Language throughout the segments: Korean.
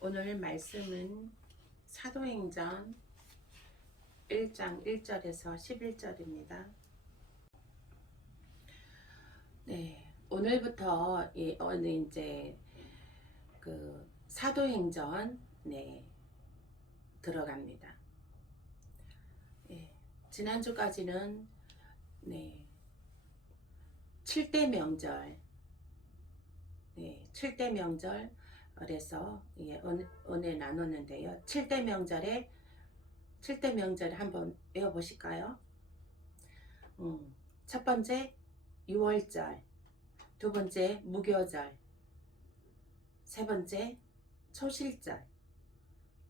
오늘 말씀은 사도행전 1장 1절에서 11절입니다. 네, 오늘부터 오늘 이제 그 사도행전 들어갑니다. 지난주까지는 7대 명절 7대 명절 그래서 은혜 나눴는데요. 7대 명절에 한번 외워보실까요? 첫 번째 유월절, 두 번째 무교절, 세 번째 초실절,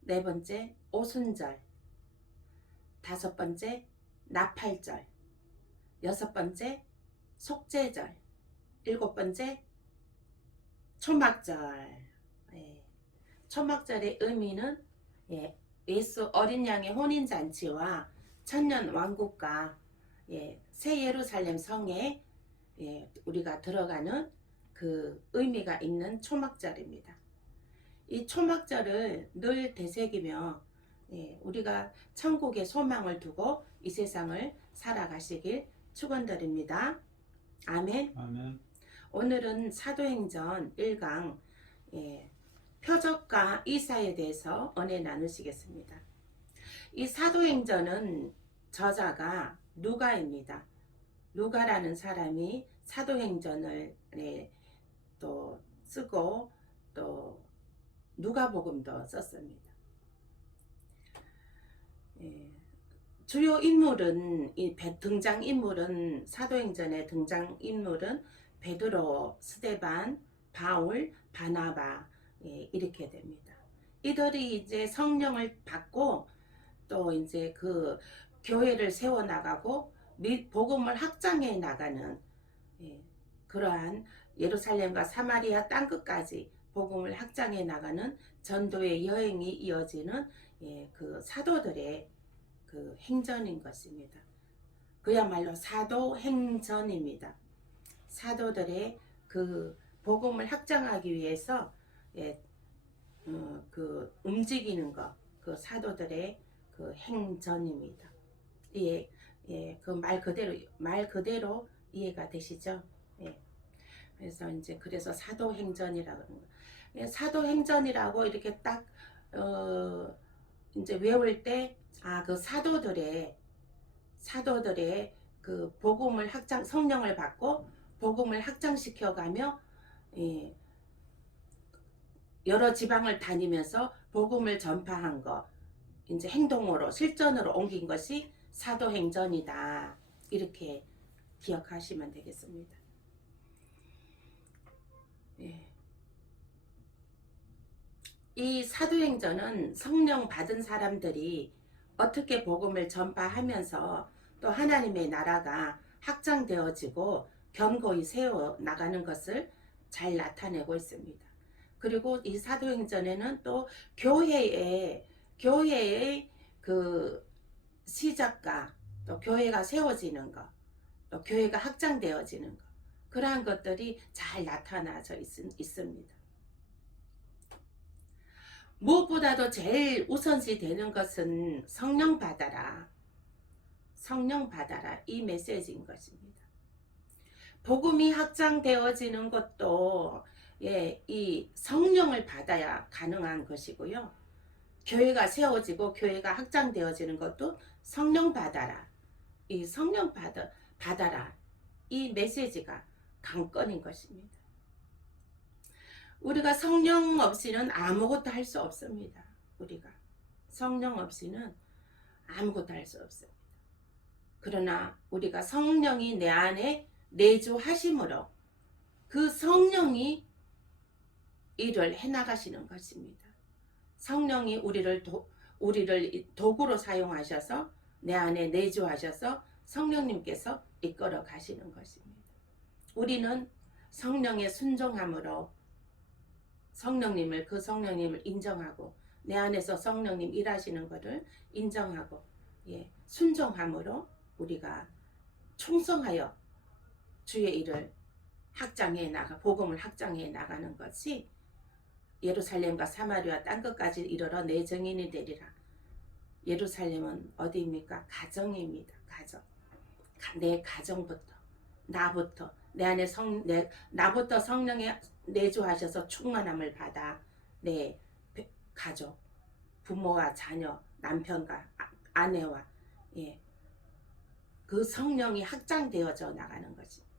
네 번째 오순절, 다섯 번째 나팔절, 여섯 번째 속죄절, 일곱 번째 초막절. 초막절의 의미는 예수 어린 양의 혼인잔치와 천년 왕국과 새 예루살렘 성에 우리가 들어가는 그 의미가 있는 초막절입니다. 이 초막절을 늘 되새기며 우리가 천국의 소망을 두고 이 세상을 살아가시길 축원드립니다. 아멘. 아멘. 오늘은 사도행전 1강 표적과 이사에 대해서 은혜 나누시겠습니다. 이 사도행전은 저자가 누가입니다. 누가라는 사람이 사도행전을 또 쓰고 또 누가복음도 썼습니다. 주요 인물은 등장인물은 사도행전의 등장인물은 베드로, 스데반, 바울, 바나바 이렇게 됩니다. 이들이 이제 성령을 받고 또 이제 그 교회를 세워 나가고 복음을 확장해 나가는 그러한 예루살렘과 사마리아 땅끝까지 복음을 확장해 나가는 전도의 여행이 이어지는 그 사도들의 그 행전인 것입니다. 그야말로 사도행전입니다. 사도들의 그 복음을 확장하기 위해서 그 움직이는 것, 그 사도들의 그 행전입니다. 그 말 그대로 이해가 되시죠? 그래서 그래서 사도행전이라고 하는 거예요. 사도행전이라고 이렇게 딱 이제 외울 때 그 사도들의 그 복음을 성령을 받고 복음을 확장시켜가며 여러 지방을 다니면서 복음을 전파한 거, 이제 행동으로 실전으로 옮긴 것이 사도행전이다. 이렇게 기억하시면 되겠습니다. 이 사도행전은 성령 받은 사람들이 어떻게 복음을 전파하면서 또 하나님의 나라가 확장되어지고 견고히 세워 나가는 것을 잘 나타내고 있습니다. 그리고 이 사도행전에는 또 교회의 그 시작과 또 교회가 세워지는 것, 또 교회가 확장되어지는 것, 그러한 것들이 잘 나타나져 있습니다. 무엇보다도 제일 우선시 되는 것은 성령 받아라 이 메시지인 것입니다. 복음이 확장되어지는 것도 이 성령을 받아야 가능한 것이고요. 교회가 세워지고 교회가 확장되어지는 것도 성령 받아라, 이 성령 받아라 이 메시지가 관건인 것입니다. 우리가 성령 없이는 아무것도 할 수 없습니다. 우리가 성령 없이는 아무것도 할 수 없습니다. 그러나 우리가 성령이 내 안에 내주하심으로 그 성령이 일을 해나가시는 것입니다. 성령이 우리를 도구로 사용하셔서 내 안에 내주하셔서 성령님께서 이끌어 가시는 것입니다. 우리는 성령의 순종함으로 그 성령님을 인정하고 내 안에서 성령님 일하시는 것을 인정하고 순종함으로 우리가 충성하여 주의 일을 복음을 확장해 나가는 것이 예루살렘과 사마리아 땅 끝까지 이르러 내 증인이 되리라. 예루살렘은 어디입니까? 가정입니다. 가정. 내 가정부터, 나부터, 내 안에 나부터 성령에 내주하셔서 충만함을 받아 내 가족, 부모와 자녀, 남편과 아내와, 예, 그 성령이 확장되어져 나가는 것입니다.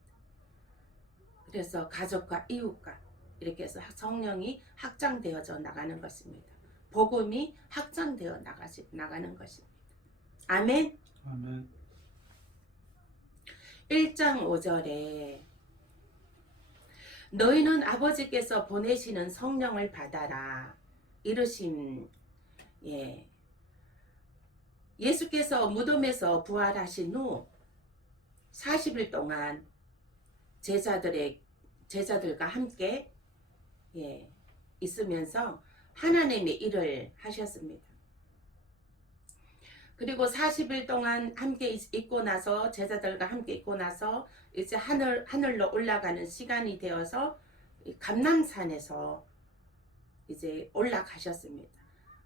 그래서 가족과 이웃과 이렇게 해서 성령이 확장되어져 나가는 것입니다. 복음이 확장되어 나가는 것입니다. 아멘. 아멘. 1장 5절에 너희는 아버지께서 보내시는 성령을 받아라 이르심. 예. 예수께서 무덤에서 부활하신 후 40일 동안 제자들과 함께, 예, 있으면서 하나님의 일을 하셨습니다. 그리고 40일 동안 함께 있고 나서, 제자들과 함께 있고 나서 이제 하늘로 올라가는 시간이 되어서 감람산에서 이제 올라가셨습니다.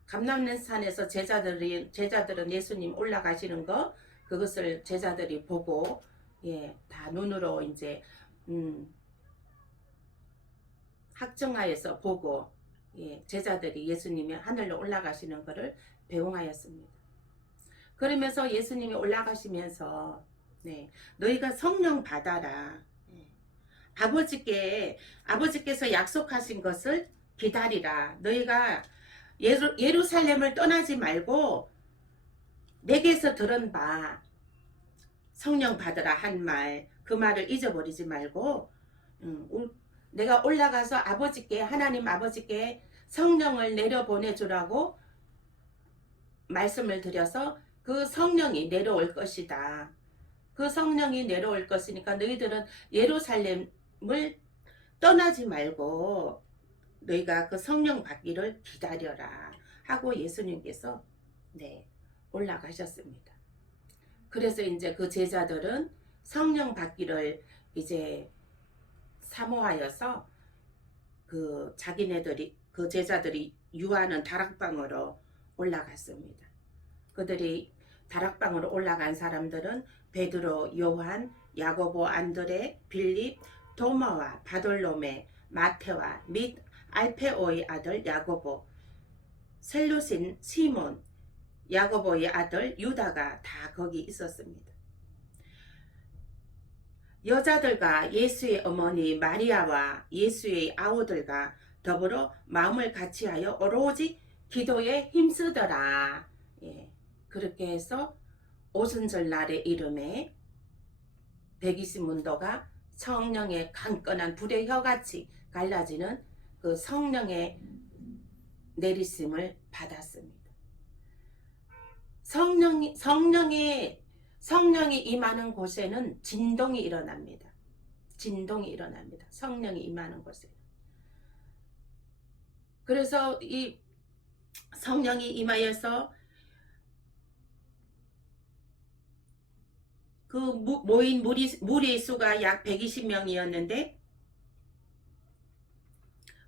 감람산에서 제자들은 예수님 올라가시는 거, 그것을 제자들이 보고, 예, 다 눈으로 이제 확정하여서 보고, 예, 제자들이 예수님이 하늘로 올라가시는 것을 배웅하였습니다. 그러면서 예수님이 올라가시면서, 네, 너희가 성령 받아라. 네, 아버지께서 약속하신 것을 기다리라. 너희가 예루살렘을 떠나지 말고 내게서 들은 바 성령 받으라 한 말, 그 말을 잊어버리지 말고, 내가 올라가서 하나님 아버지께 성령을 내려보내주라고 말씀을 드려서 그 성령이 내려올 것이다. 그 성령이 내려올 것이니까 너희들은 예루살렘을 떠나지 말고 너희가 그 성령 받기를 기다려라 하고 예수님께서, 네, 올라가셨습니다. 그래서 이제 그 제자들은 성령 받기를 이제 사모하여서 그 제자들이 유하는 다락방으로 올라갔습니다. 그들이 다락방으로 올라간 사람들은 베드로, 요한, 야고보, 안드레, 빌립, 도마와 바돌로메, 마테와 및 알페오의 아들 야고보, 셀루신 시몬, 야고보의 아들 유다가 다 거기 있었습니다. 여자들과 예수의 어머니 마리아와 예수의 아우들과 더불어 마음을 같이하여 오로지 기도에 힘쓰더라. 예, 그렇게 해서 오순절 날의 이름에 120문도가 성령의 강건한 불의 혀같이 갈라지는 그 성령의 내리심을 받았습니다. 성령이 임하는 곳에는 진동이 일어납니다. 진동이 일어납니다. 성령이 임하는 곳에는. 그래서 이 성령이 임하여서 그 모인 무리의 수가 약 120명이었는데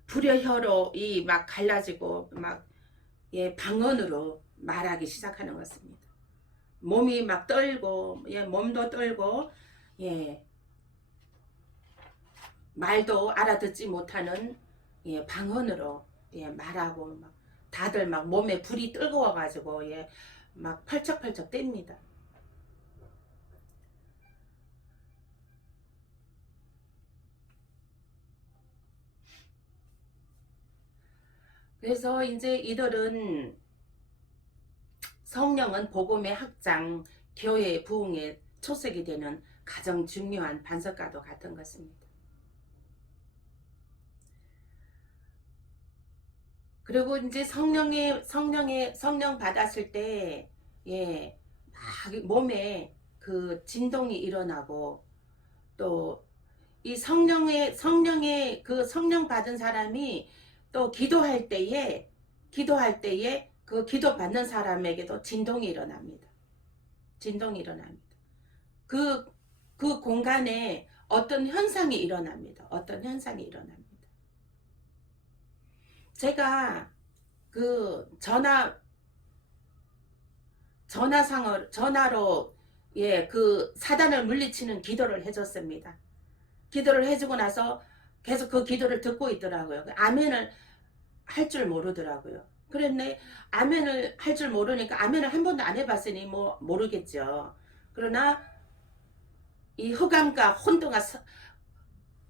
불의 혀로 막 갈라지고 막, 예, 방언으로 말하기 시작하는 것입니다. 몸이 막 떨고, 예, 몸도 떨고, 예, 말도 알아듣지 못하는, 예, 방언으로, 예, 말하고 막 다들 막 몸에 불이 뜨거워 가지고, 예, 막 펄쩍펄쩍 뗍니다. 그래서 이제 이들은 성령은 복음의 확장, 교회의 부흥에 초석이 되는 가장 중요한 반석과도 같은 것입니다. 그리고 이제 성령 받았을 때, 예, 막 몸에 그 진동이 일어나고, 또 이 성령의 그 성령 받은 사람이 또 기도할 때에 그 기도 받는 사람에게도 진동이 일어납니다. 진동이 일어납니다. 그 공간에 어떤 현상이 일어납니다. 어떤 현상이 일어납니다. 제가 그 전화로 그 사단을 물리치는 기도를 해줬습니다. 기도를 해주고 나서 계속 그 기도를 듣고 있더라고요. 아멘을 할 줄 모르더라고요. 그랬네. 아멘을 할 줄 모르니까 아멘을 한 번도 안 해봤으니 뭐 모르겠죠. 그러나 이 흑암과 혼돈과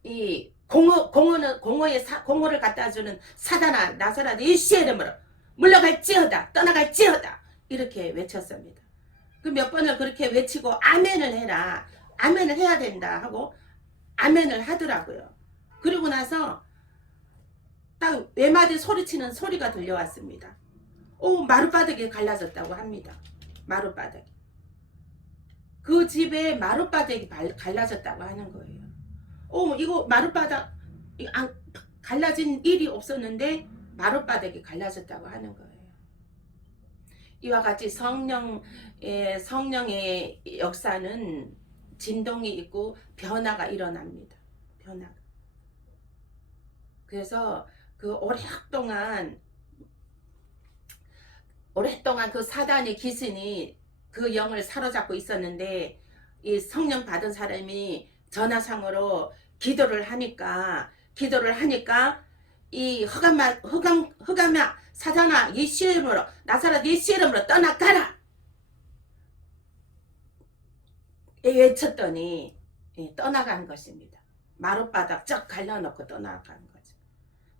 이 공허를 갖다 주는 사단아 나사렛 예수의 이름으로 물러갈지어다 떠나갈지어다 이렇게 외쳤습니다. 그 몇 번을 그렇게 외치고 아멘을 해라 아멘을 해야 된다 하고 아멘을 하더라고요. 그리고 나서 딱 외마디 소리치는 소리가 들려왔습니다. 마룻바닥이 갈라졌다고 합니다. 마룻바닥이. 그 집에 마룻바닥이 갈라졌다고 하는 거예요. 이거 마룻바닥 갈라진 일이 없었는데 마룻바닥이 갈라졌다고 하는 거예요. 이와 같이 성령의 역사는 진동이 있고 변화가 일어납니다. 변화가. 그래서 그 오랫동안 그 사단의 기신이 그 영을 사로잡고 있었는데 이 성령 받은 사람이 전화상으로 기도를 하니까 이 흑암아 사단아 예수의 이름으로 나사렛 예수의 이름으로 떠나가라 외쳤더니 떠나간 것입니다. 마룻바닥 쩍 갈라놓고 떠나간 거죠.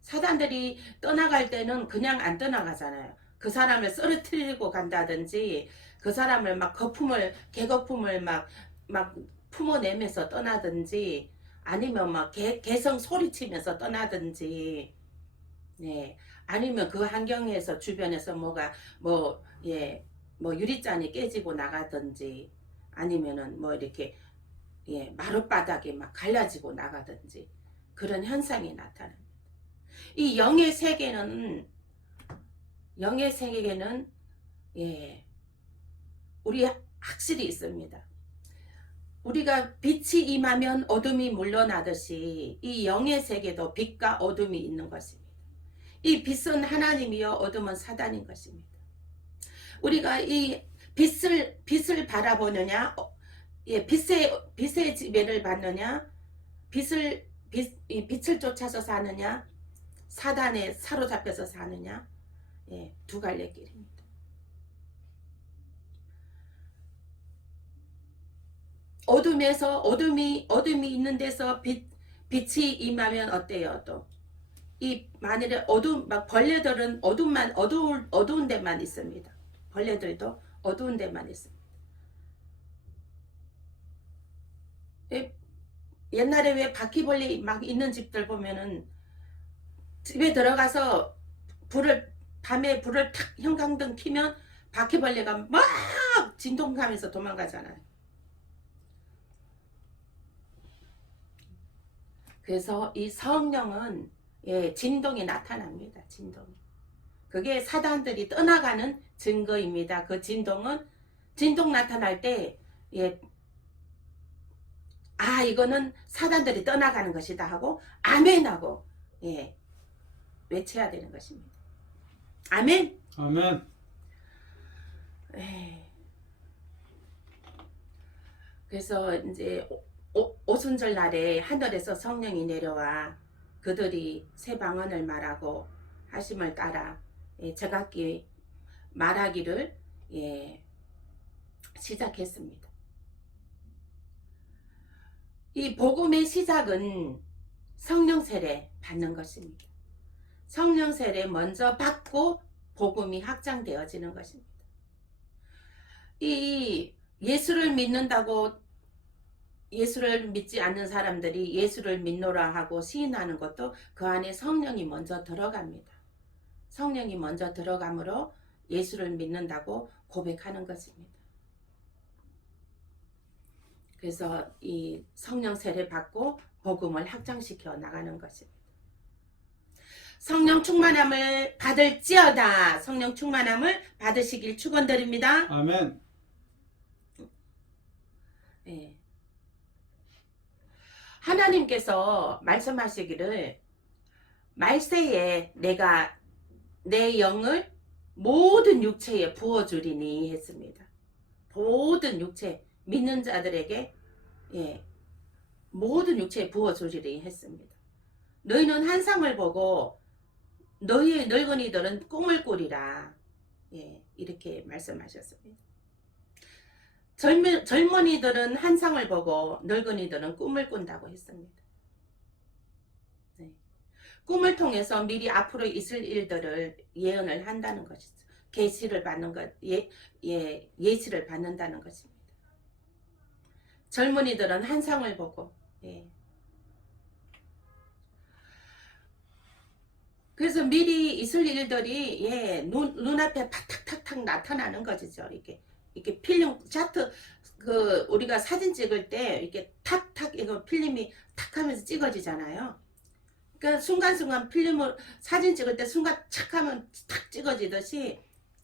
사단들이 떠나갈 때는 그냥 안 떠나가잖아요. 그 사람을 쓰러뜨리고 간다든지 그 사람을 막 개거품을 막 품어내면서 떠나든지 아니면 막 개성 소리치면서 떠나든지 아니면 그 환경에서 주변에서 뭐 유리잔이 깨지고 나가든지 아니면은 뭐 이렇게 마룻바닥이 막 갈라지고 나가든지 그런 현상이 나타납니다. 이 영의 세계는 우리 확실히 있습니다. 우리가 빛이 임하면 어둠이 물러나듯이 이 영의 세계도 빛과 어둠이 있는 것입니다. 이 빛은 하나님이요 어둠은 사단인 것입니다. 우리가 이 빛을 바라보느냐 빛의 지배를 받느냐 빛을 쫓아서 사느냐 사단에 사로잡혀서 사느냐 두 갈래 길입니다. 어둠이 있는 데서 빛이 임하면 어때요? 또 이 만일에 벌레들은 어두운 데만 있습니다. 벌레들도 어두운 데만 있습니다. 옛날에 왜 바퀴벌레 막 있는 집들 보면은 집에 들어가서 밤에 불을 탁 형광등 켜면 바퀴벌레가 막 진동하면서 도망가잖아요. 그래서 이 성령은 진동이 나타납니다. 진동이. 그게 사단들이 떠나가는 증거입니다. 그 진동 나타날 때 이거는 사단들이 떠나가는 것이다 하고 아멘하고 외쳐야 되는 것입니다. 아멘. 아멘. 그래서 이제 오순절 날에 하늘에서 성령이 내려와 그들이 새 방언을 말하고 하심을 따라 저각기 말하기를 시작했습니다. 이 복음의 시작은 성령 세례 받는 것입니다. 성령 세례 먼저 받고 복음이 확장되어지는 것입니다. 이 예수를 믿지 않는 사람들이 예수를 믿노라 하고 시인하는 것도 그 안에 성령이 먼저 들어갑니다. 성령이 먼저 들어감으로 예수를 믿는다고 고백하는 것입니다. 그래서 이 성령 세례 받고 복음을 확장시켜 나가는 것입니다. 성령 충만함을 받을지어다. 성령 충만함을 받으시길 축원드립니다. 아멘. 하나님께서 말씀하시기를 말세에 내가 내 영을 모든 육체에 부어주리니 했습니다. 모든 육체 믿는 자들에게 예, 모든 육체에 부어주리니 했습니다. 너희는 환상을 보고 너희의 늙은이들은 꿈을 꾸리라. 예, 이렇게 말씀하셨습니다. 젊은이들은 환상을 보고 늙은이들은 꿈을 꾼다고 했습니다. 네. 꿈을 통해서 미리 앞으로 있을 일들을 예언을 한다는 것이죠. 계시를 받는 것, 예시를 받는다는 것입니다. 젊은이들은 환상을 보고 예. 그래서 미리 있을 일들이 예, 눈앞에 팍탁탁탁 나타나는 것이죠. 이렇게 필름 차트 우리가 사진 찍을 때 이렇게 탁탁 이거 필름이 탁 하면서 찍어지잖아요. 그러니까 순간순간 필름을 사진 찍을 때 순간 착 하면 탁 찍어지듯이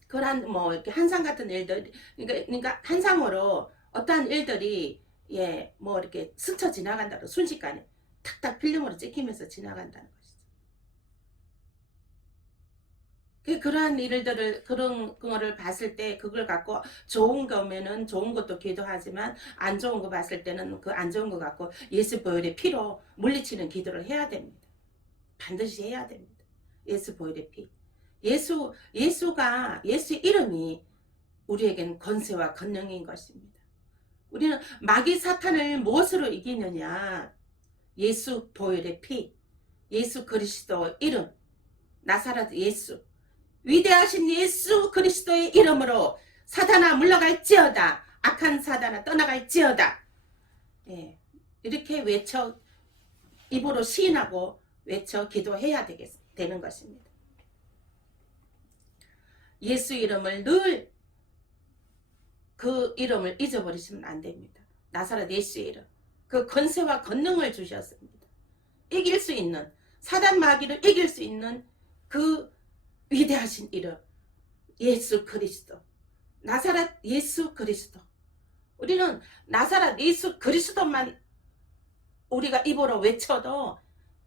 그런 뭐 이렇게 환상 같은 일들 그러니까 환상으로 어떠한 일들이 예, 뭐 이렇게 스쳐 지나간다고 순식간에 탁탁 필름으로 찍히면서 지나간다는 것이죠. 그러한 일들을 그런 거를 봤을 때 그걸 갖고 좋은 거면은 좋은 것도 기도하지만 안 좋은 거 봤을 때는 그 안 좋은 거 갖고 예수 보혈의 피로 물리치는 기도를 해야 됩니다. 반드시 해야 됩니다. 예수 보혈의 피. 예수의 이름이 우리에겐 권세와 권능인 것입니다. 우리는 마귀 사탄을 무엇으로 이기느냐? 예수 보혈의 피, 예수 그리스도 이름, 나사렛 예수, 위대하신 예수 그리스도의 이름으로 사탄아 물러갈지어다. 악한 사탄아 떠나갈지어다. 예, 이렇게 외쳐 입으로 시인하고 외쳐 기도해야 되는 것입니다. 예수 이름을 늘 그 이름을 잊어버리시면 안 됩니다. 나사렛 예수의 이름. 그 권세와 권능을 주셨습니다. 이길 수 있는 사단 마귀를 이길 수 있는 그 위대하신 이름 예수 그리스도 나사렛 예수 그리스도 우리는 나사렛 예수 그리스도만 우리가 입으로 외쳐도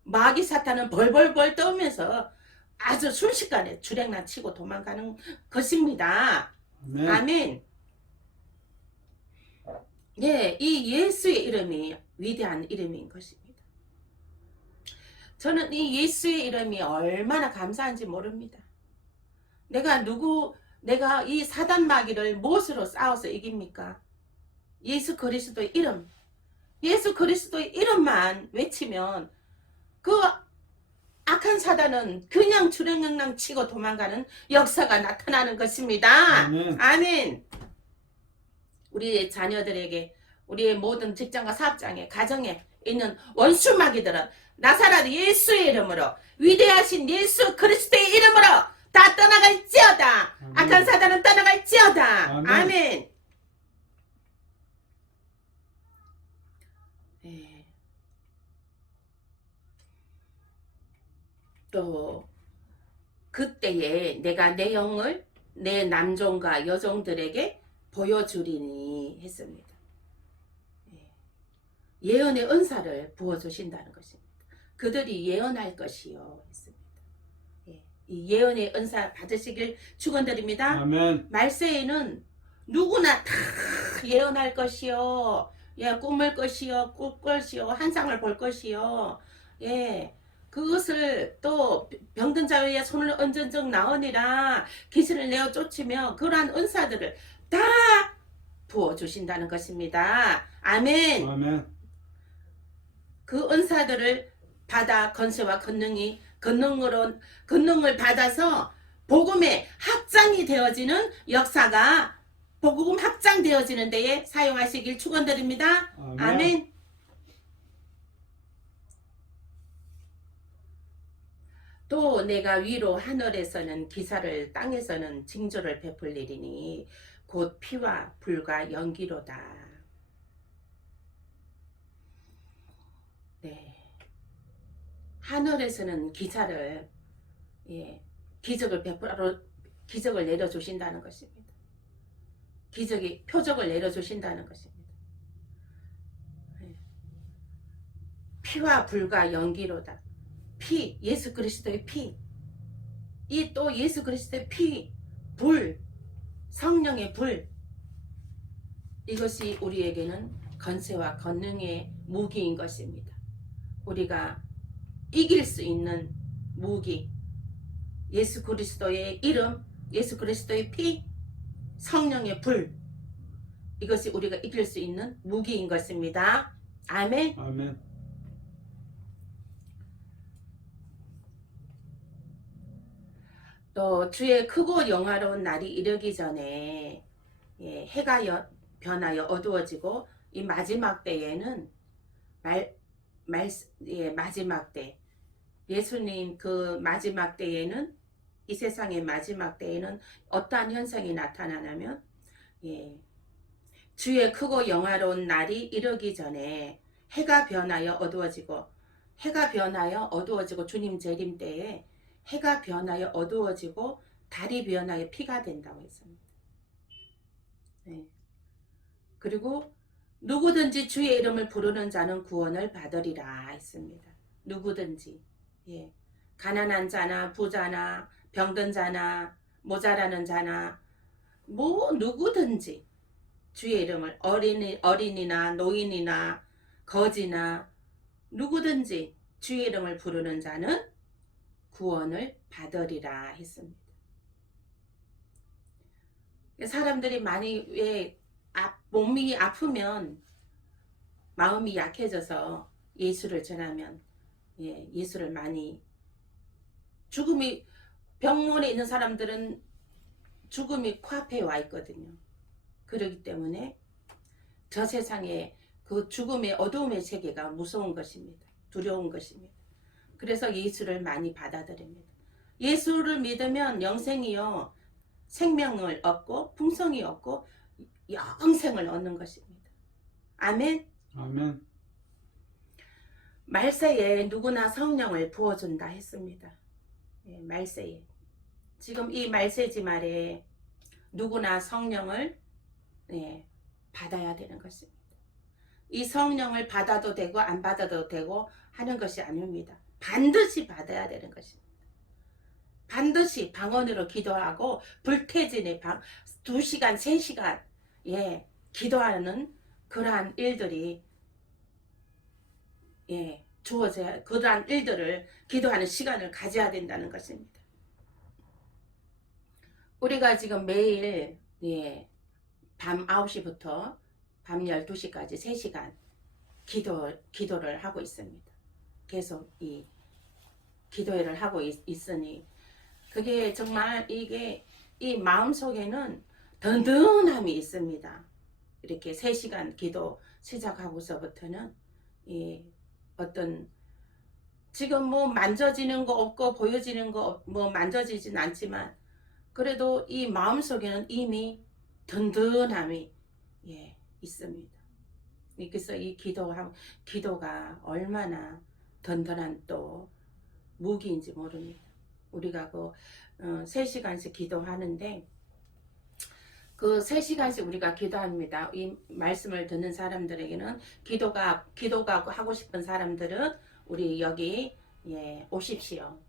마귀 사탄은 벌벌벌 떠오면서 아주 순식간에 주랭랑 치고 도망가는 것입니다. 네. 아멘. 네, 이 예수의 이름이 위대한 이름인 것입니다. 저는 이 예수의 이름이 얼마나 감사한지 모릅니다. 내가 이 사단 마귀를 무엇으로 싸워서 이깁니까? 예수 그리스도의 이름. 예수 그리스도의 이름만 외치면 그 악한 사단은 그냥 주랭랑랑 치고 도망가는 역사가 나타나는 것입니다. 아멘. 아멘. 우리의 자녀들에게 우리의 모든 직장과 사업장에 가정에 있는 원수 마귀들은 나사렛 예수의 이름으로 위대하신 예수 그리스도의 이름으로 다 떠나갈지어다. 아멘. 악한 사단은 떠나갈지어다. 아멘. 아멘. 네. 또 그때에 내가 내 영을 내 남종과 여종들에게 보여주리니 했습니다. 예언의 은사를 부어주신다는 것입니다. 그들이 예언할 것이요 했습니다. 이 예언의 은사 받으시길 축원드립니다. 아멘. 말세에는 누구나 다 예언할 것이요, 예, 꿈을 것이요, 꿀 것이요, 환상을 볼 것이요, 예. 그것을 또 병든 자 위에 손을 얹은적 나오니라 귀신을 내어 쫓으며 그러한 은사들을 다 부어주신다는 것입니다. 아멘. 아멘. 그 은사들을 받아 권세와 권능을 받아서 복음의 확장이 되어지는 역사가 복음 확장되어지는 데에 사용하시길 축원드립니다. 아멘. 아멘. 또 내가 위로 하늘에서는 기사를 땅에서는 징조를 베풀리니 곧 피와 불과 연기로다. 네. 하늘에서는 기사를 기적을 베풀어 기적을 내려주신다는 것입니다. 표적을 내려주신다는 것입니다. 피와 불과 연기로다. 피, 예수 그리스도의 피, 이 또 예수 그리스도의 피, 불, 성령의 불, 이것이 우리에게는 권세와 권능의 무기인 것입니다. 우리가 이길 수 있는 무기, 예수 그리스도의 이름, 예수 그리스도의 피, 성령의 불, 이것이 우리가 이길 수 있는 무기인 것입니다. 아멘. 아멘. 또 주의 크고 영화로운 날이 이르기 전에 해가 변하여 어두워지고 이 마지막 때에는 마지막 때, 예수님 그 마지막 때에는, 이 세상의 마지막 때에는 어떠한 현상이 나타나냐면 주의 크고 영화로운 날이 이르기 전에 해가 변하여 어두워지고, 해가 변하여 어두워지고, 주님 재림 때에 해가 변하여 어두워지고 달이 변하여 피가 된다고 했습니다. 그리고 누구든지 주의 이름을 부르는 자는 구원을 받으리라 했습니다. 누구든지, 가난한 자나 부자나 병든 자나 모자라는 자나 뭐 누구든지 주의 이름을, 어린이나 노인이나 거지나 누구든지 주의 이름을 부르는 자는 구원을 받으리라 했습니다. 사람들이 많이 몸이 아프면 마음이 약해져서 예수를 전하면 예수를 많이, 죽음이, 병원에 있는 사람들은 죽음이 코앞에 와 있거든요. 그렇기 때문에 저 세상에 그 죽음의 어두움의 세계가 무서운 것입니다. 두려운 것입니다. 그래서 예수를 많이 받아들입니다. 예수를 믿으면 영생이요, 생명을 얻고 풍성이 얻고 영생을 얻는 것입니다. 아멘. 아멘. 말세에 누구나 성령을 부어준다 했습니다. 말세에, 지금 이 말세지 말에 누구나 성령을 받아야 되는 것입니다. 이 성령을 받아도 되고 안 받아도 되고 하는 것이 아닙니다. 반드시 받아야 되는 것입니다. 반드시 방언으로 기도하고 불태진의 2시간 3시간 기도하는 그러한 일들이 주어져야, 그러한 일들을 기도하는 시간을 가져야 된다는 것입니다. 우리가 지금 매일 밤 9시부터 밤 12시까지 3시간 기도를 하고 있습니다. 계속 이 기도회를 하고 있으니 그게 정말 이 마음속에는 든든함이 있습니다. 이렇게 3시간 기도 시작하고서부터는 어떤, 지금 뭐 만져지는 거 없고 보여지는 거 뭐 만져지진 않지만 그래도 이 마음속에는 이미 든든함이 있습니다. 그래서 이 기도가 얼마나 든든한 또 무기인지 모릅니다. 우리가 3시간씩 기도하는데 그 3시간씩 우리가 기도합니다. 이 말씀을 듣는 사람들에게는 기도가 하고 싶은 사람들은 우리 여기 오십시오.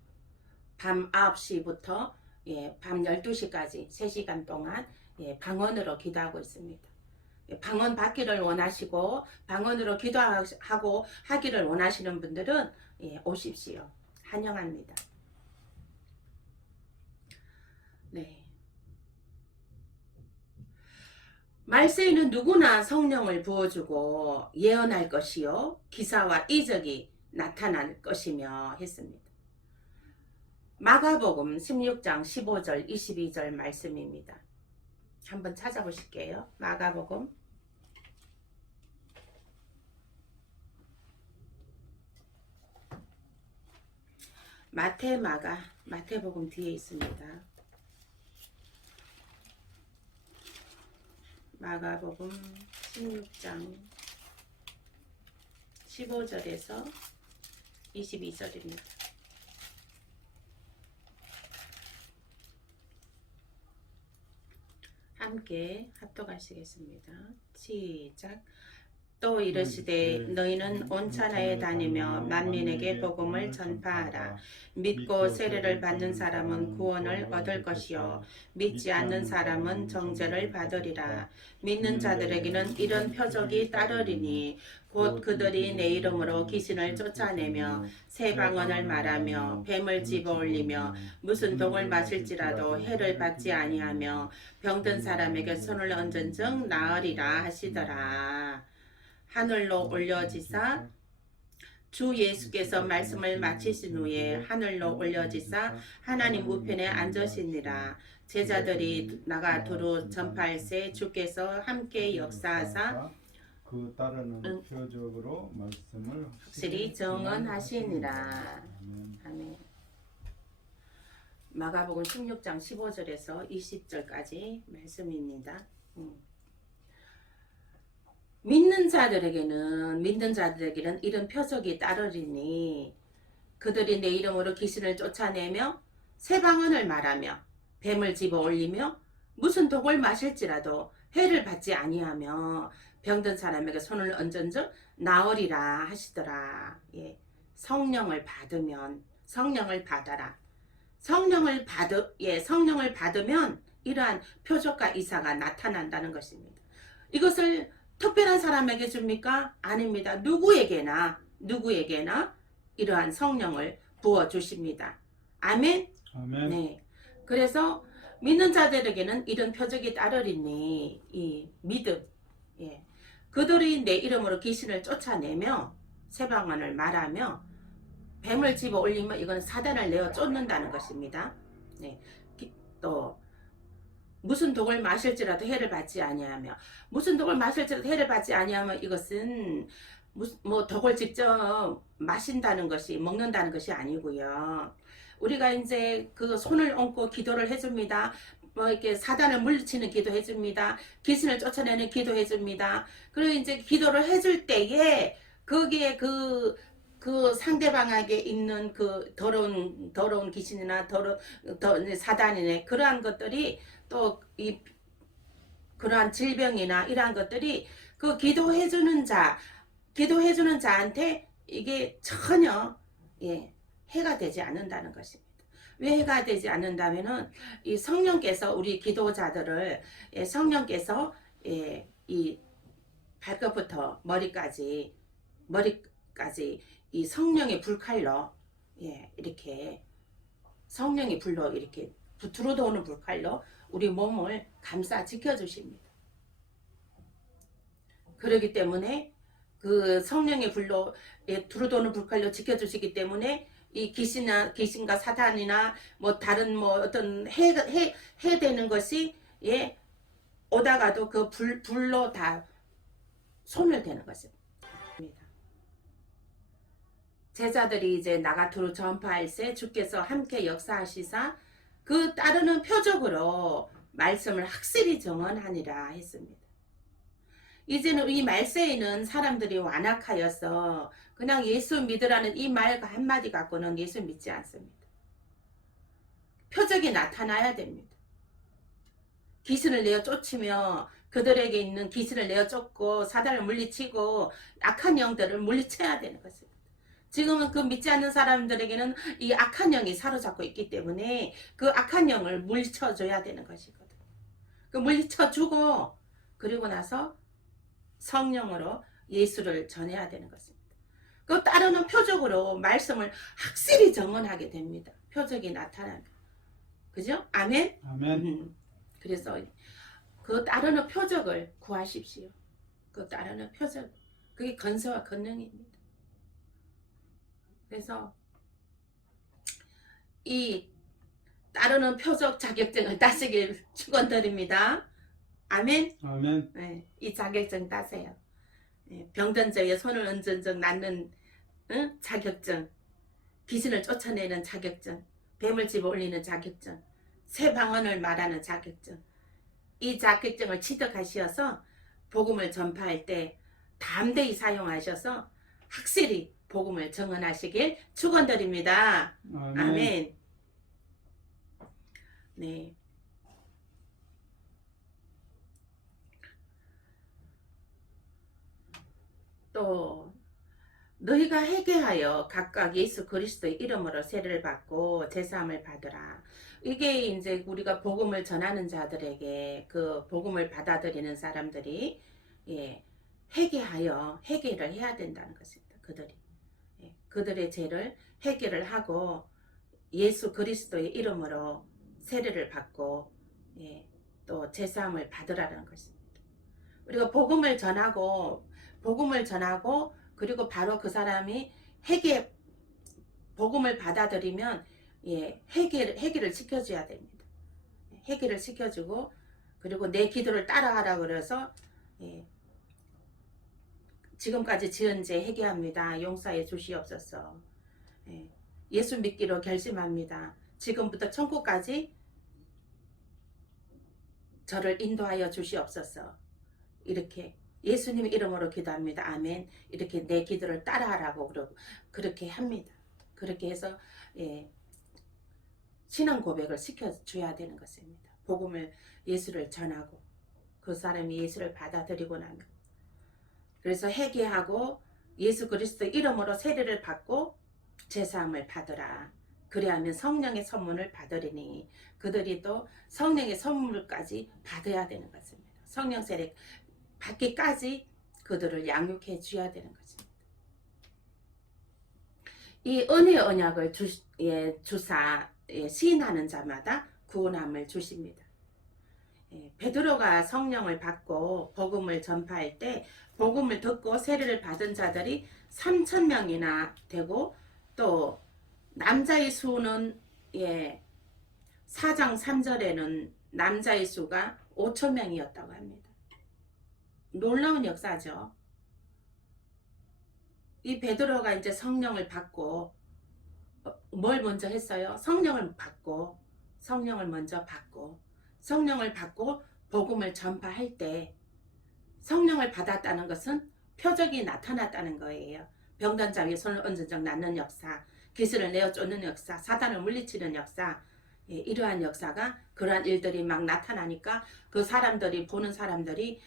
밤 9시부터 밤 12시까지 3시간 동안 방언으로 기도하고 있습니다. 방언 받기를 원하시고 방언으로 기도하고 하기를 원하시는 분들은 오십시오. 환영합니다. 말세에는 누구나 성령을 부어주고 예언할 것이요 기사와 이적이 나타날 것이며 했습니다. 마가복음 16장 15절 22절 말씀입니다. 한번 찾아보실게요. 마가복음 마태복음 뒤에 있습니다. 마가복음 16장 15절에서 22절입니다. 함께 합독하시겠습니다. 시작. 또 이르시되 너희는 온 천하에 다니며 만민에게 복음을 전파하라. 믿고 세례를 받는 사람은 구원을 얻을 것이요 믿지 않는 사람은 정죄를 받으리라. 믿는 자들에게는 이런 표적이 따르리니 곧 그들이 내 이름으로 귀신을 쫓아내며 새 방언을 말하며 뱀을 집어올리며 무슨 독을 마실지라도 해를 받지 아니하며 병든 사람에게 손을 얹은즉 나으리라 하시더라. 하늘로 올려지사 주 예수께서 말씀을 마치신 후에 하늘로 올려지사 하나님 우편에 앉으시니라. 제자들이 나가 두루 전파할세 주께서 함께 역사하사 그 따르는 표적으로 말씀을 확실히 정언하시니라. 아멘. 마가복음 16장 15절에서 20절까지 말씀입니다. 믿는 자들에게는 이런 표적이 따르리니 그들이 내 이름으로 귀신을 쫓아내며 새 방언을 말하며 뱀을 집어 올리며 무슨 독을 마실지라도 해를 받지 아니하며 병든 사람에게 손을 얹은즉 나으리라 하시더라. 예. 성령을 받으면 성령을 받아라. 성령을 받으면 이러한 표적과 이사가 나타난다는 것입니다. 이것을 특별한 사람에게 줍니까? 아닙니다. 누구에게나 이러한 성령을 부어 주십니다. 아멘. 아멘. 네. 그래서 믿는 자들에게는 이런 표적이 따르리니 이 믿음. 예. 그들이 내 이름으로 귀신을 쫓아내며 새 방언을 말하며 뱀을 집어 올리면 이건 사단을 내어 쫓는다는 것입니다. 네. 또 무슨 독을 마실지라도 해를 받지 아니하며 무슨 독을 마실지라도 해를 받지 아니하며 이것은 뭐 독을 직접 마신다는 것이 먹는다는 것이 아니고요. 우리가 이제 그 손을 얹고 기도를 해줍니다. 뭐 이렇게 사단을 물리치는 기도 해줍니다. 귀신을 쫓아내는 기도 해줍니다. 그리고 이제 기도를 해줄 때에 거기에 그 상대방에게 있는 그 더러운 귀신이나 사단이네 그러한 것들이 또 이 그러한 질병이나 이러한 것들이 그 기도해주는 자한테 이게 전혀 해가 되지 않는다는 것입니다. 왜 해가 되지 않는다면은 이 성령께서 우리 기도자들을 성령께서 이 발끝부터 머리까지 이 성령의 불칼로 이렇게 성령의 불로 이렇게 들어오는 불칼로 우리 몸을 감싸 지켜주십니다. 그렇기 때문에 그 성령의 불로 들어오는 불칼로 지켜주시기 때문에 이 귀신과 사탄이나 뭐 다른 뭐 어떤 해 되는 것이 오다가도 그 불로 다 소멸되는 것입니다. 제자들이 이제 나가 두루 전파할세 주께서 함께 역사하시사 그 따르는 표적으로 말씀을 확실히 정언하니라 했습니다. 이제는 이 말세에는 사람들이 완악하여서 그냥 예수 믿으라는 이 말 한마디 갖고는 예수 믿지 않습니다. 표적이 나타나야 됩니다. 귀신을 내어 쫓으며 그들에게 있는 귀신을 내어 쫓고 사단을 물리치고 악한 영들을 물리쳐야 되는 것입니다. 지금은 그 믿지 않는 사람들에게는 이 악한 영이 사로잡고 있기 때문에 그 악한 영을 물리쳐줘야 되는 것이거든. 그 물리쳐주고 그리고 나서 성령으로 예수를 전해야 되는 것입니다. 그 따르는 표적으로 말씀을 확실히 정언하게 됩니다. 표적이 나타나면. 그죠? 아멘? 아멘. 그래서 그 따르는 표적을 구하십시오. 그 따르는 표적. 그게 건세와 권능입니다. 그래서 이 따르는 표적 자격증을 따시길 축원드립니다. 아멘. 아멘. 네, 이 자격증 따세요. 병든 자에 손을 얹은 적 낫는 자격증, 귀신을 쫓아내는 자격증, 뱀을 집어 올리는 자격증, 새 방언을 말하는 자격증. 이 자격증을 취득하셔서 복음을 전파할 때 담대히 사용하셔서 확실히 복음을 정언하시길 축원드립니다. 아멘. 아멘. 네. 너희가 회개하여 각각 예수 그리스도의 이름으로 세례를 받고 제사함을 받으라. 이게 이제 우리가 복음을 전하는 자들에게 그 복음을 받아들이는 사람들이 예, 회개하여 회개를 해야 된다는 것입니다. 그들이 그들의 죄를 회개를 하고 예수 그리스도의 이름으로 세례를 받고 또 제사함을 받으라는 것입니다. 우리가 복음을 전하고 그리고 바로 그 사람이 복음을 받아들이면 회개를 시켜줘야 됩니다. 회개를 시켜주고 그리고 내 기도를 따라하라 그래서 지금까지 지은 죄 회개합니다. 용서해 주시옵소서. 예수 믿기로 결심합니다. 지금부터 천국까지 저를 인도하여 주시옵소서. 이렇게 예수님 이름으로 기도합니다. 아멘. 이렇게 내 기도를 따라하라고 그렇게 합니다. 그렇게 해서 신앙 고백을 시켜줘야 되는 것입니다. 복음을 예수를 전하고 그 사람이 예수를 받아들이고 나면 그래서 회개하고 예수 그리스도 이름으로 세례를 받고 제사함을 받으라. 그리하면 성령의 선물을 받으리니 그들이 또 성령의 선물까지 받아야 되는 것입니다. 성령 세례 받기까지 그들을 양육해 줘야 되는 것입니다. 이 은혜의 언약을 주사 시인하는 자마다 구원함을 주십니다. 베드로가 성령을 받고 복음을 전파할 때 복음을 듣고 세례를 받은 자들이 3,000명이나 되고 또 남자의 수는 4장 3절에는 남자의 수가 5,000명이었다고 합니다. 놀라운 역사죠. 이 베드로가 이제 성령을 받고 뭘 먼저 했어요? 성령을 먼저 받고 성령을 받고 복음을 전파할 때 성령을 받았다는 것은 표적이 나타났다는 거예요. 병든 자에게 손을 얹은 적 낫는 역사, 귀신을 내어 쫓는 역사, 사단을 물리치는 역사, 이러한 역사가 그러한 일들이 막 나타나니까 그 사람들이 보는 사람들이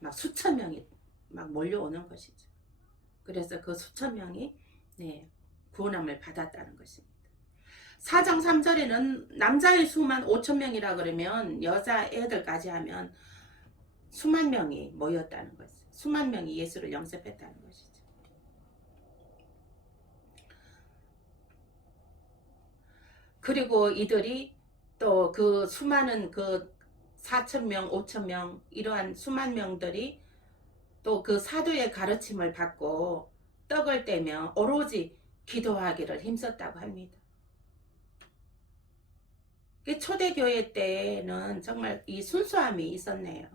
막 수천 명이 막 몰려오는 것이죠. 그래서 그 수천 명이 구원함을 받았다는 것입니다. 4장 3절에는 남자의 수만 5,000명이라 그러면 여자 애들까지 하면 수만 명이 모였다는 것이죠. 수만 명이 예수를 영접했다는 것이죠. 그리고 이들이 또 그 수많은 그 4,000명, 5,000명 이러한 수만 명들이 또 그 사도의 가르침을 받고 떡을 떼며 오로지 기도하기를 힘썼다고 합니다. 초대교회 때는 정말 이 순수함이 있었네요.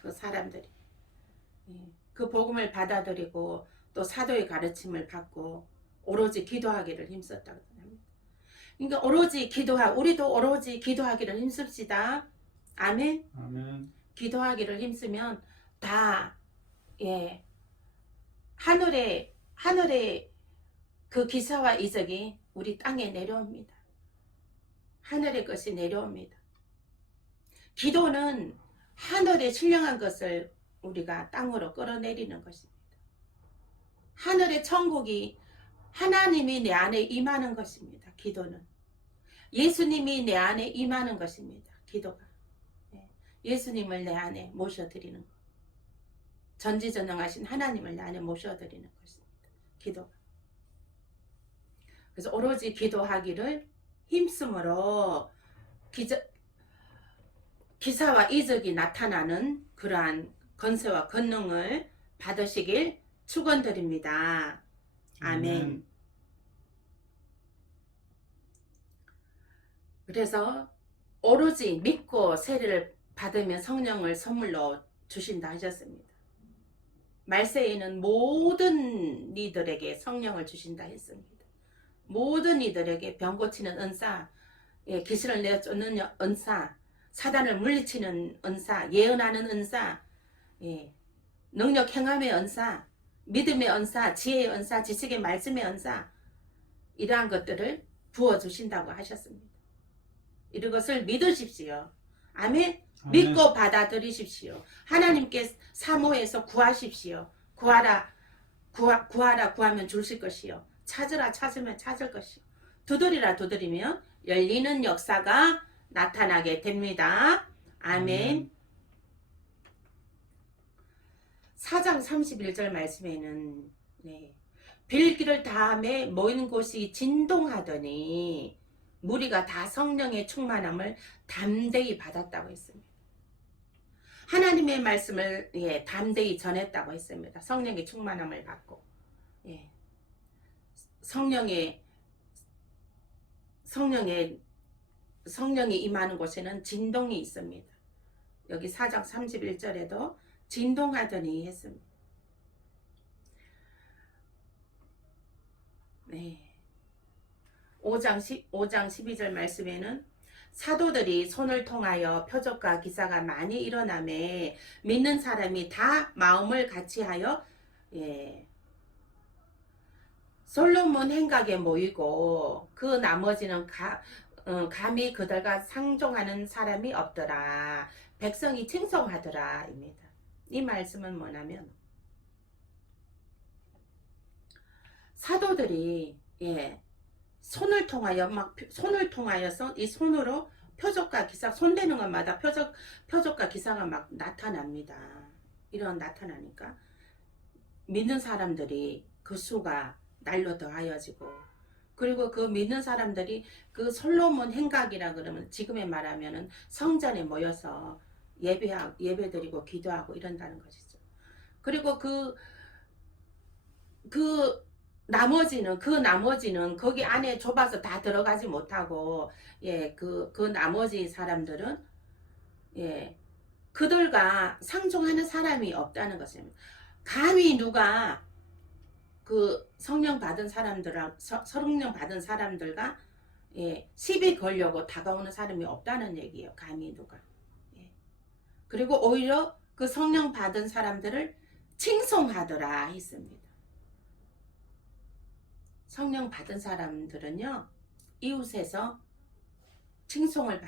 그 사람들이 그 복음을 받아들이고 또 사도의 가르침을 받고 오로지 기도하기를 힘썼다고 합니다. 그러니까 우리도 오로지 기도하기를 힘씁시다. 아멘. 아멘. 기도하기를 힘쓰면 다 하늘의 그 기사와 이적이 우리 땅에 내려옵니다. 하늘의 것이 내려옵니다. 기도는 하늘에 신령한 것을 우리가 땅으로 끌어내리는 것입니다. 하늘의 천국이 하나님이 내 안에 임하는 것입니다. 기도는 예수님이 내 안에 임하는 것입니다. 기도가 예수님을 내 안에 모셔드리는 것, 전지전능하신 하나님을 내 안에 모셔드리는 것입니다. 기도가. 그래서 오로지 기도하기를 힘쓰므로 기사와 이적이 나타나는 그러한 권세와 권능을 받으시길 축원드립니다. 아멘. 그래서 오로지 믿고 세례를 받으면 성령을 선물로 주신다 하셨습니다. 말세에는 모든 이들에게 성령을 주신다 했습니다. 모든 이들에게 병 고치는 은사, 귀신을 내어 쫓는 은사, 사단을 물리치는 은사, 예언하는 은사, 능력 행함의 은사, 믿음의 은사, 지혜의 은사, 지식의 말씀의 은사, 이러한 것들을 부어주신다고 하셨습니다. 이것을 믿으십시오. 아멘. 믿고 받아들이십시오. 하나님께 사모해서 구하십시오. 구하라 구하면 주실 것이요 찾으라 찾으면 찾을 것이요 두드리라 두드리면 열리는 역사가 나타나게 됩니다. 아멘. 4장 31절 말씀에는 빌기를 다함에 모인 곳이 진동하더니 무리가 다 성령의 충만함을 담대히 받았다고 했습니다. 하나님의 말씀을 담대히 전했다고 했습니다. 성령의 충만함을 받고 성령이 임하는 곳에는 진동이 있습니다. 여기 4장 31절에도 진동하더니 했습니다. 5장 12절 말씀에는 사도들이 손을 통하여 표적과 기사가 많이 일어나매 믿는 사람이 다 마음을 같이하여 솔로몬 행각에 모이고 그 나머지는 감히 그들과 상종하는 사람이 없더라. 백성이 칭송하더라 입니다. 이 말씀은 뭐냐면 사도들이 손을 통하여서 이 손으로 표적과 기사 손대는 것마다 표적과 기사가 막 나타납니다. 이런 나타나니까 믿는 사람들이 그 수가 날로 더하여지고 그리고 그 믿는 사람들이 그 솔로몬 행각이라 그러면 지금에 말하면은 성전에 모여서 예배드리고 기도하고 이런다는 것이죠. 그리고 그 나머지는 거기 안에 좁아서 다 들어가지 못하고 그 나머지 사람들은 그들과 상종하는 사람이 없다는 것입니다. 감히 누가 그 성령 받은 사람들과 시비 걸려고 다가오는 사람이 없다는 얘기예요. 감히 누가. 그리고 오히려 그 성령 받은 사람들을 칭송하더라 했습니다. 성령 받은 사람들은요 이웃에서 칭송을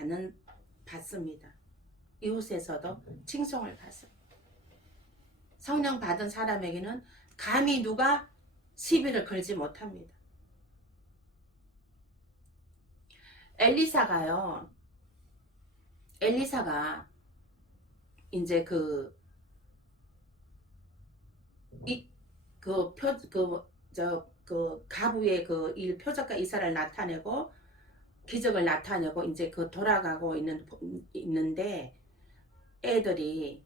받습니다. 이웃에서도 칭송을 받습니다. 성령 받은 사람에게는 감히 누가 시비를 걸지 못합니다. 엘리사가 이제 가부의 그 일 표적과 이사를 나타내고 기적을 나타내고 이제 돌아가고 있는데 애들이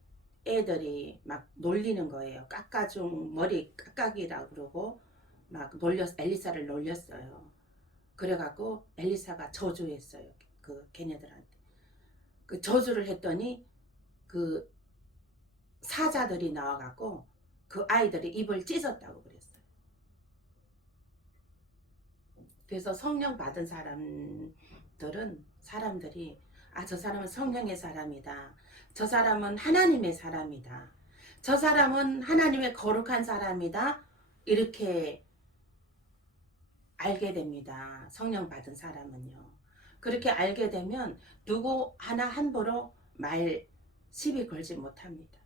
막 놀리는 거예요. 머리 깎아기라고 그러고 막 엘리사를 놀렸어요. 그래갖고 엘리사가 저주했어요. 그 걔네들한테. 그 저주를 했더니 그 사자들이 나와갖고 그 아이들이 입을 찢었다고 그랬어요. 그래서 성령 받은 사람들이 저 사람은 성령의 사람이다. 저 사람은 하나님의 사람이다. 저 사람은 하나님의 거룩한 사람이다. 이렇게 알게 됩니다. 성령 받은 사람은요. 그렇게 알게 되면 누구 하나 함부로 시비 걸지 못합니다.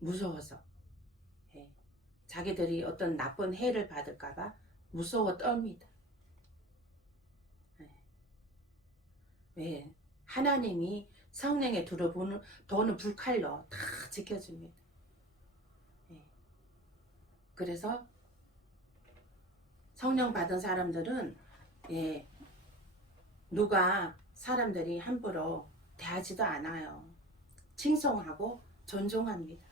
무서워서. 자기들이 어떤 나쁜 해를 받을까봐 무서워 떱니다. 왜? 하나님이 성령의 도는 불칼로 다 지켜줍니다. 그래서 성령 받은 사람들은 사람들이 함부로 대하지도 않아요. 칭송하고 존중합니다.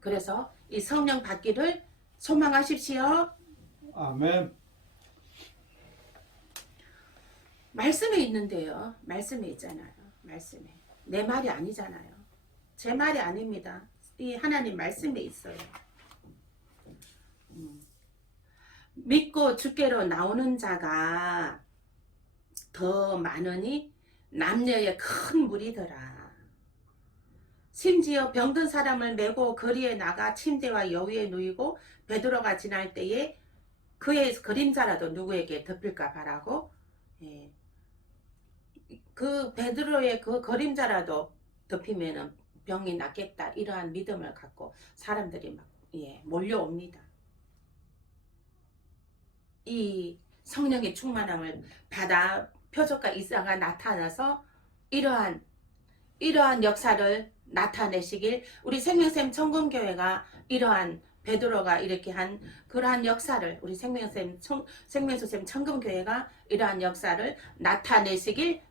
그래서 이 성령 받기를 소망하십시오. 아멘. 말씀에 있는데요. 말씀에 있잖아요. 말씀에. 내 말이 아니잖아요. 제 말이 아닙니다. 이 하나님 말씀에 있어요. 믿고 주께로 나오는 자가 더 많으니 남녀의 큰 무리더라. 심지어 병든 사람을 메고 거리에 나가 침대와 여위에 누이고 베드로가 지날 때에 그의 그림자라도 누구에게 덮일까 바라고 그 베드로의 그 그림자라도 덮이면은 병이 낫겠다 이러한 믿음을 갖고 사람들이 막 몰려옵니다. 이 성령의 충만함을 받아 표적과 이사가 나타나서 이러한 역사를 나타내시길, 우리 생명샘 청금교회가 이러한 베드로가 이렇게 한 그러한 역사를, 우리 생명수샘 청금교회가 이러한 역사를 나타내시길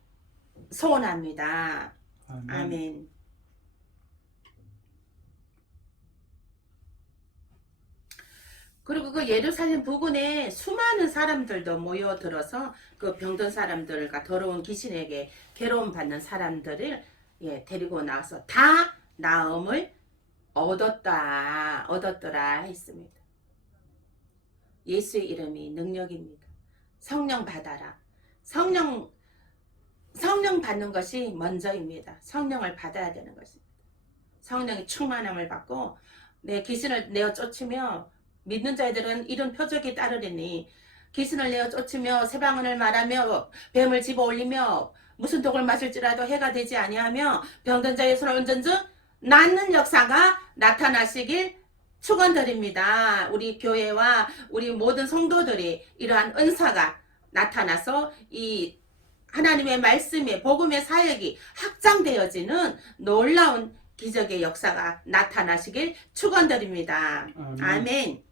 소원합니다. 아멘. 아멘. 그리고 그 예루살렘 부근에 수많은 사람들도 모여들어서 그 병든 사람들과 더러운 귀신에게 괴로움 받는 사람들을 데리고 나와서 다 나음을 얻었더라 했습니다. 예수의 이름이 능력입니다. 성령 받아라. 성령 받는 것이 먼저입니다. 성령을 받아야 되는 것입니다. 성령의 충만함을 받고 내 귀신을 내어 쫓으며, 믿는 자들은 이런 표적이 따르리니 귀신을 내어 쫓으며 새방언을 말하며 뱀을 집어올리며 무슨 독을 마실지라도 해가 되지 아니하며 병든 자의 손을 얹은 즉 낫는 역사가 나타나시길 축원드립니다. 우리 교회와 우리 모든 성도들이 이러한 은사가 나타나서 이 하나님의 말씀의 복음의 사역이 확장되어지는 놀라운 기적의 역사가 나타나시길 축원드립니다. 아멘. 아멘.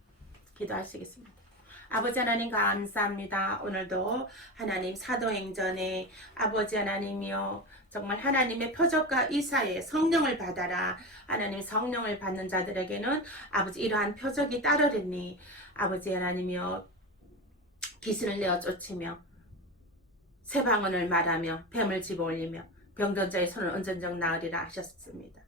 기도하시겠습니다. 아버지 하나님 감사합니다. 오늘도 하나님 사도행전에 아버지 하나님이여 정말 하나님의 표적과 이사에 성령을 받아라. 하나님 성령을 받는 자들에게는 아버지 이러한 표적이 따르리니 아버지 하나님이여 귀신을 내어 쫓으며 새방언을 말하며 뱀을 집어올리며 병든 자의 손을 얹은 적 나으리라 하셨습니다.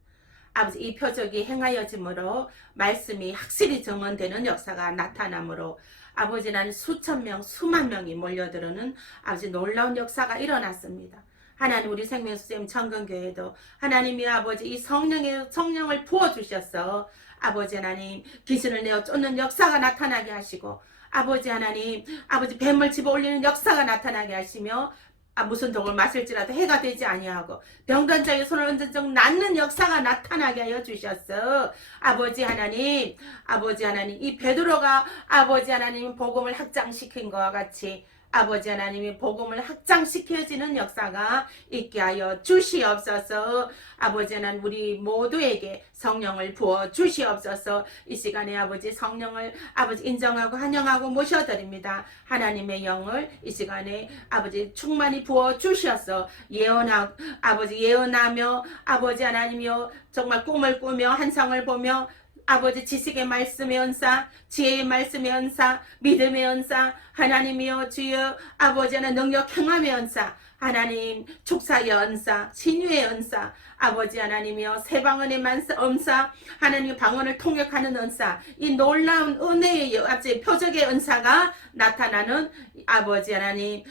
아버지 이 표적이 행하여짐으로 말씀이 확실히 증언되는 역사가 나타나므로 아버지 난 수천 명 수만 명이 몰려들어는 아버지 놀라운 역사가 일어났습니다. 하나님 우리 생명수샘 청금교회도 하나님이 아버지 이 성령을 부어주셔서 아버지 하나님 귀신을 내어 쫓는 역사가 나타나게 하시고 아버지 하나님 아버지 뱀을 집어올리는 역사가 나타나게 하시며 무슨 독을 마실지라도 해가 되지 아니하고 병든 자의 손을 얹은 적 낫는 역사가 나타나게 하여 주셨어. 아버지 하나님 이 베드로가 아버지 하나님 복음을 확장시킨 것과 같이 아버지 하나님이 복음을 확장시켜지는 역사가 있게 하여 주시옵소서. 아버지 하나님 우리 모두에게 성령을 부어 주시옵소서. 이 시간에 아버지 성령을 아버지 인정하고 환영하고 모셔드립니다. 하나님의 영을 이 시간에 아버지 충만히 부어 주셔서 예언하며 아버지 하나님이여 정말 꿈을 꾸며 환상을 보며 아버지 지식의 말씀의 은사, 지혜의 말씀의 은사, 믿음의 은사, 하나님이여 주여 아버지 하나님 능력 행함의 은사, 하나님 축사의 은사, 신유의 은사, 아버지 하나님이여 새방언의 은사, 하나님 방언을 통역하는 은사, 이 놀라운 은혜의 아버지 표적의 은사가 나타나는 아버지 하나님이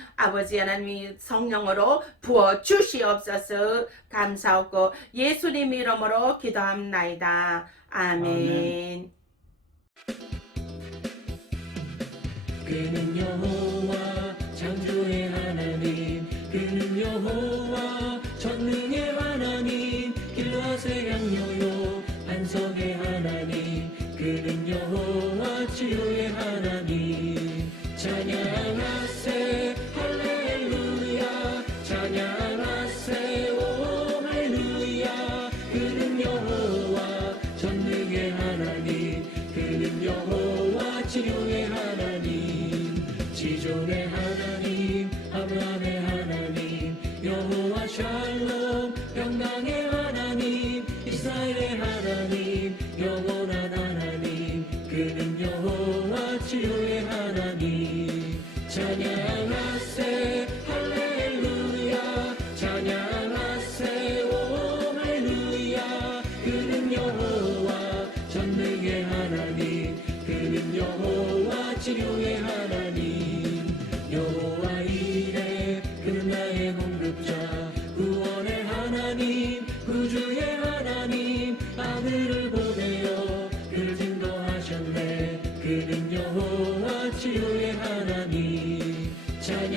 성령으로 부어 주시옵소서. 감사하고 예수님 이름으로 기도합나이다. 아멘. 그는 여호와 창조의 하나님, 그는 여호와 전능의 하나님, 길라세 양요요 반석의 하나님, 그는 여호와 치유의 하나님. 찬양하세 할렐루야, 찬양하세 오 할렐루야. 그는 여호와 전능의 하나님, 그는 여호와 치료의 하나님, 지존의 하나님, 아브라함의 하나님, 여호와 샬롬 평강의 하나님, 이스라엘의 하나님, 영원한 하나님, 그는 여호와 치료의 하나님. 찬양하세 할렐루야, 찬양하세 오 할렐루야. 그는 여호와 전능의 하나님, 그는 여호와 치료의 하나님. 여호와 이레 그는 나의 공급자, 구원의 하나님, 구주의 하나님, 아들을 보내어 그를 인도하셨네. 그는 여호와 치료의 하나님. 찬양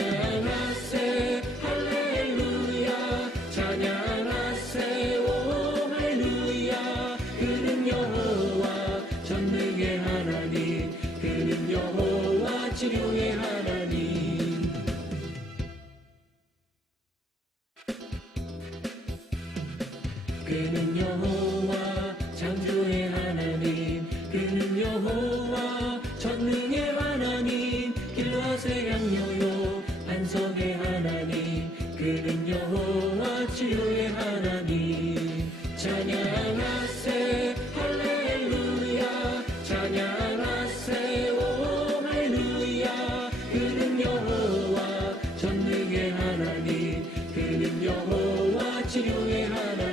그는 여호와 창조의 하나님 그는 여호와 전능의 하나님 길라세 양요요 반석의 하나님 그는 여호와 치유의 하나님 찬양하세 할렐루야 찬양하세 오 할렐루야 그는 여호와 전능의 하나님 그는 여호와 치료의 하나님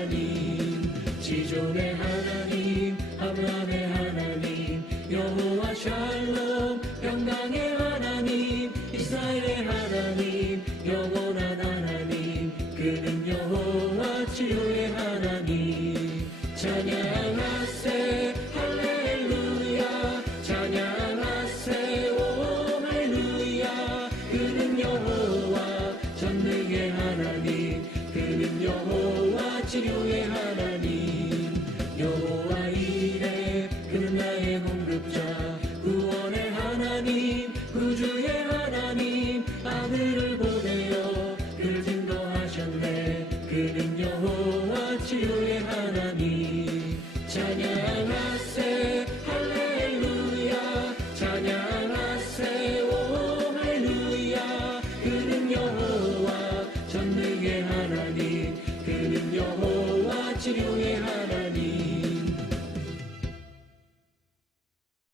지존의 하나님 아브라함의 하나님 여호와 샬롬 평강의 하나님 이스라엘의 하나님 영원한 하나님 그는 여호와 치료의 하나님 찬양하세 할렐루야 찬양하세 오 할렐루야 그는 여호와 전능의 하나님 그는 여호와 치료의 하나님 여호와 이레 그는 나의 공급자 구원의 하나님 구주의 하나님 아들을 보내어 그를 증거하셨네 그는 여호와 치료의 하나님 찬양하세 할렐루야 찬양하세 오 할렐루야 그는 여호와 전능의 하나님 그는 여호와 치료의 하나님